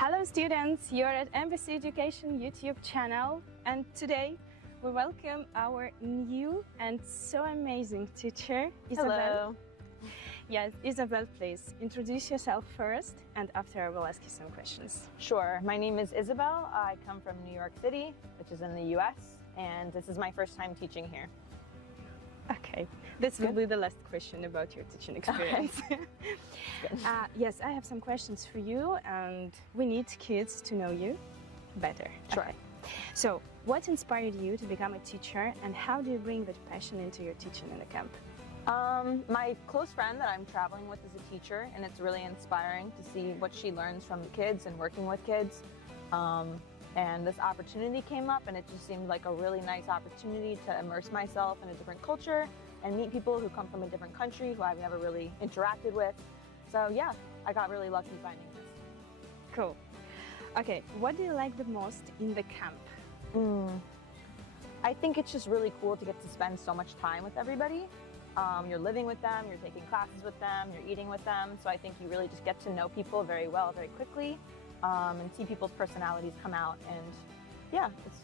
Hello students, you're at Embassy Education YouTube channel, and today we welcome our new and so amazing teacher, Isabel. Hello. Yes, Isabel, please introduce yourself first, and after I will ask you some questions. Sure. My name is Isabel. I come from New York City, which is in the US, and this is my first time teaching here. Okay, this will be the last question about your teaching experience. Yes, I have some questions for you, and we need kids to know you better. Sure. Okay. So, what inspired you to become a teacher, and how do you bring that passion into your teaching in the camp? My close friend that I'm traveling with is a teacher, and it's really inspiring to see what she learns from the kids and working with kids. And this opportunity came up, and it just seemed like a really nice opportunity to immerse myself in a different culture and meet people who come from a different country who I've never really interacted with. So yeah, I got really lucky finding this. Cool. Okay, what do you like the most in the camp? I think it's just really cool to get to spend so much time with everybody. You're living with them, you're taking classes with them, you're eating with them. So I think you really just get to know people very well, very quickly. And see people's personalities come out, and yeah, it's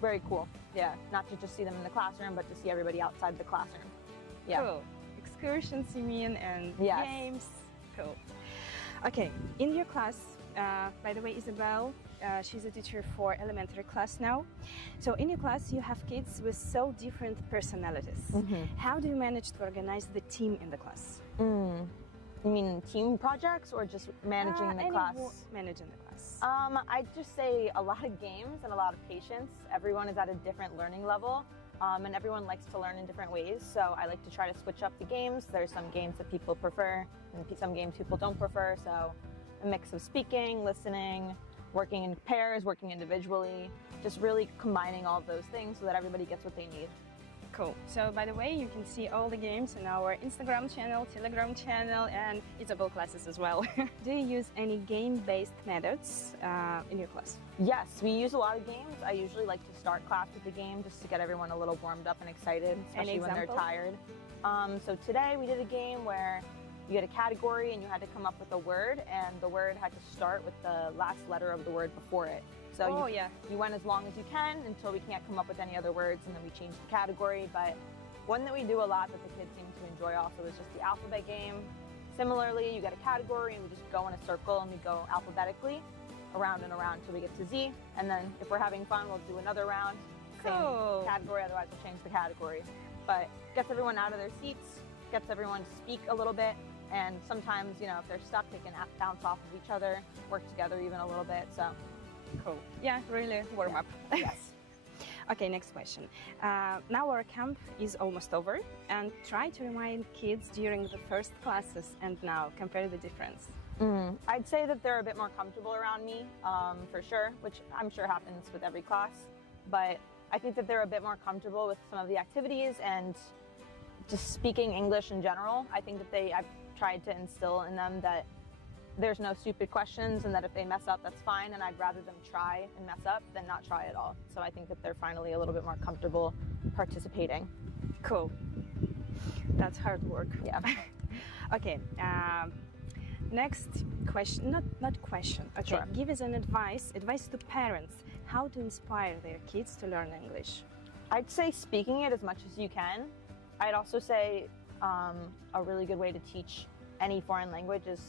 very cool. Yeah, not to just see them in the classroom, but to see everybody outside the classroom. Yeah. Cool. Excursions, you mean, and Yes. games. Cool. Okay, in your class, by the way, Isabel, she's a teacher for elementary class now. So in your class, you have kids with so different personalities. How do you manage to organize the team in the class? You mean team projects or just managing the class? Managing the class. I'd just say a lot of games and a lot of patience. Everyone is at a different learning level, and everyone likes to learn in different ways. So I like to try to switch up the games. There's some games that people prefer, and some games people don't prefer. So a mix of speaking, listening, working in pairs, working individually, just really combining all of those things so that everybody gets what they need. Cool. So, by the way, you can see all the games on our Instagram channel, Telegram channel, and Isabel classes as well. Do you use any game-based methods in your class? Yes, we use a lot of games. I usually like to start class with a game just to get everyone a little warmed up and excited, especially when they're tired. So today we did a game where you had a category and you had to come up with a word, and the word had to start with the last letter of the word before it. So you went as long as you can until we can't come up with any other words, and then we changed the category. But one that we do a lot that the kids seem to enjoy also is just the alphabet game. Similarly, you get a category and we just go in a circle and we go alphabetically around and around until we get to Z. And then if we're having fun, we'll do another round, same category, otherwise we'll change the category. But gets everyone out of their seats, gets everyone to speak a little bit. And sometimes, you know, if they're stuck, they can bounce off of each other, work together even a little bit. So. Cool. Yeah, really warm up. Yes. Okay, next question. Now our camp is almost over, and try to remind kids during the first classes and now, compare the difference. I'd say that they're a bit more comfortable around me, for sure, which I'm sure happens with every class. But I think that they're a bit more comfortable with some of the activities and just speaking English in general. I think that I've tried to instill in them that there's no stupid questions, and that if they mess up, that's fine, and I'd rather them try and mess up than not try at all. So I think that they're finally a little bit more comfortable participating. Cool. That's hard work. Yeah. Okay. Next question, not question. Okay. Sure. Give us an advice to parents how to inspire their kids to learn English. I'd say speaking it as much as you can. I'd also say a really good way to teach any foreign language is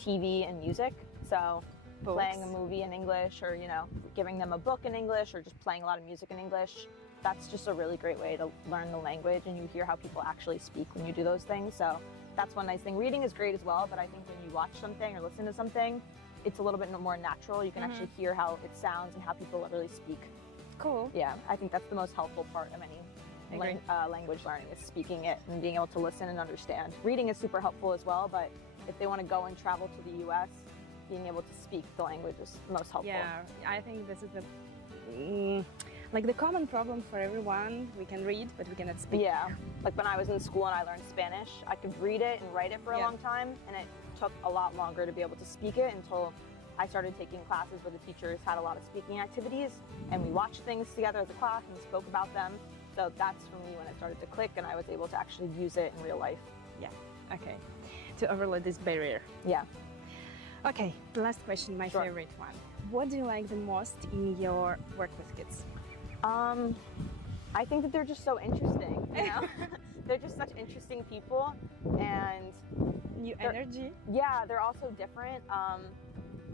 TV and music. So playing a movie in English, or giving them a book in English, or just playing a lot of music in English. That's just a really great way to learn the language, and you hear how people actually speak when you do those things. So that's one nice thing. Reading is great as well, but I think when you watch something or listen to something, it's a little bit more natural. You can actually hear how it sounds and how people really speak. Cool. Yeah, I think that's the most helpful part of any language learning, is speaking it and being able to listen and understand. Reading is super helpful as well, but if they want to go and travel to the US, being able to speak the language is most helpful. Yeah, I think this is the common problem for everyone. We can read, but we cannot speak. Yeah, like when I was in school and I learned Spanish, I could read it and write it for a long time, and it took a lot longer to be able to speak it until I started taking classes where the teachers had a lot of speaking activities, and we watched things together as a class and spoke about them. So that's for me when it started to click, and I was able to actually use it in real life. Yeah, okay. To overload this barrier. Yeah. Okay, the last question, my favorite one. What do you like the most in your work with kids? I think that they're just so interesting, you know? They're just such interesting people, and new energy. Yeah, they're also different.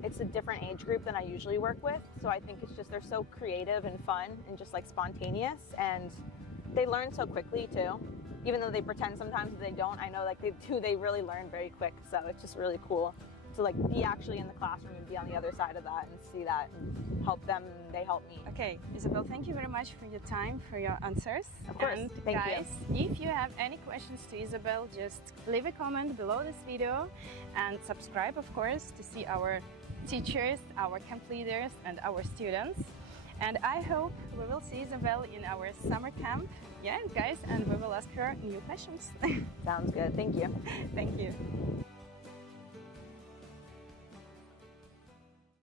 It's a different age group than I usually work with, so I think it's just they're so creative and fun and just like spontaneous, and they learn so quickly too. Even though they pretend sometimes that they don't, I know like they do, they really learn very quick, so it's just really cool to like be actually in the classroom and be on the other side of that and see that and help them and they help me. Okay, Isabel, thank you very much for your time, for your answers. Of course, and thank guys, if you have any questions to Isabel, just leave a comment below this video and subscribe, of course, to see our teachers, our camp leaders and our students. And I hope we will see Isabel in our summer camp. Yeah, guys, and we will ask her new questions. Sounds good. Thank you. Thank you.